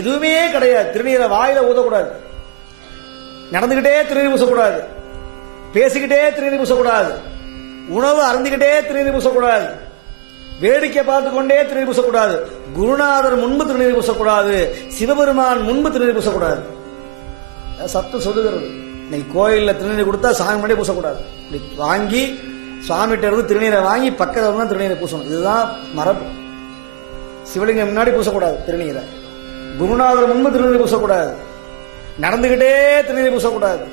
எதுவுமே கிடையாது. திருநீரை வாயில ஊதக்கூடாது, நடந்துகிட்டே திருநீர் பூசக்கூடாது, பேசிக்கிட்டே திருநீர் பூசக்கூடாது, உணவு அருந்துகிட்டே திருநீர் பூசக்கூடாது, வேடிக்கை பார்த்து கொண்டே திருநீர் பூசக்கூடாது, குருநாதர் முன்பு திருநீர் பூசக்கூடாது, சிவபெருமான் முன்பு திருநீர் பூசக்கூடாது. சத்தம் சொல்லுகிறது. இன்னைக்கு கோயிலில் திருநீர் கொடுத்தா சாமி முன்னாடியே பூசக்கூடாது. வாங்கி சுவாமிகிட்ட இருந்து திருநீரை வாங்கி பக்கத்தில் தான் திருநீரை பூசணும். இதுதான் மரபு. சிவலிங்கம் முன்னாடி பூசக்கூடாது திருநீரை, குருநாதர் முன்பு திருநீர் பூசக்கூடாது, நடந்துகிட்டே திருநீர் பூசக்கூடாது,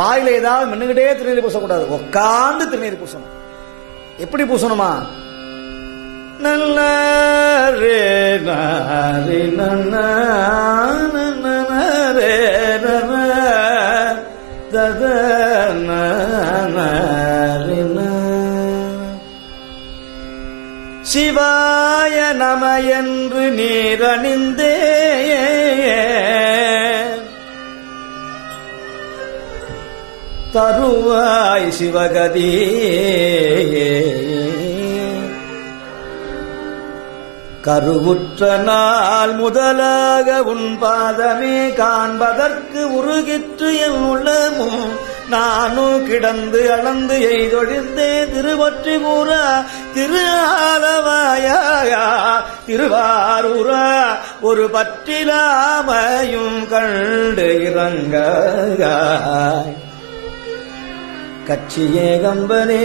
வாயில ஏதாவது மென்னுகிட்டே திருநீர் பூசக்கூடாது, உட்கார்ந்து திருநீர் பூசணும். எப்படி பூசணுமா? நல்ல ரே நாரி நன்ன ரே தத சிவாய நம என்று நீரணிந்தே தருவாய் சிவகதி கருவுற்ற நாள் முதலாக உன் பாதமே காண்பதற்கு உருகிற்று என் உள்ளமும் நானும் கிடந்து அளந்து எய்தொழிந்தே திருவொற்றி கூறா திரு ஆலவாயா திருவாரூரா ஒரு பற்றிலாமையும் கண்டு இறங்க கட்சியே கம்பனே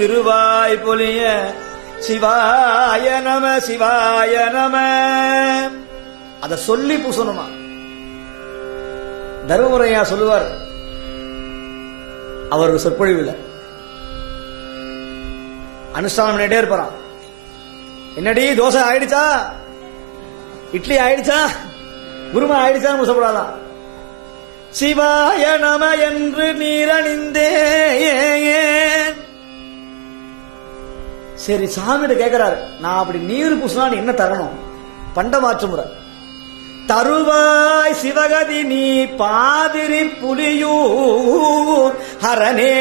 திருவாய் பொலிய சிவாய நம சிவாய நம. அத சொல்லி பூசணுமா? தர்மபுரையா சொல்லுவார் அவர் சொற்பொழிவில். அனுஷ்டானம் பண்ணிட்டே இருப்பாராம். என்னடி தோசை ஆயிடுச்சா, இட்லி ஆயிடுச்சா, குருமா ஆயிடுச்சான்னு பூசப்படாதான். சிவாய நம என்று நீரணிந்தே. சரி, சாமிகிட்ட கேட்கிறாரு, நான் அப்படி நீர் பூசினா என்ன தரணும்? பண்ட மாற்று முறை. தருவாய் சிவகதி நீ பாதிரி புலியூர் ஹரனே.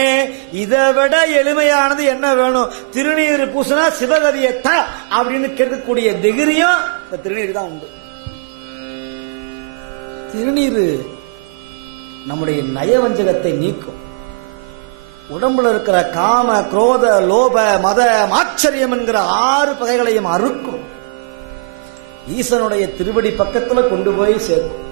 இதை விட எளிமையானது என்ன வேணும்? திருநீர் பூசினா சிவகதியை த அப்படின்னு கேட்கக்கூடிய திகிரியும் இந்த திருநீர் தான் உண்டு. திருநீர் நம்முடைய நயவஞ்சகத்தை நீக்கும். உடம்புல இருக்கிற காம குரோத லோப மத மாச்சரியம் என்கிற 6 பகைகளையும் அறுக்கும். ஈசனுடைய திருவடி பக்கத்துல கொண்டு போய் சேர்க்கும்.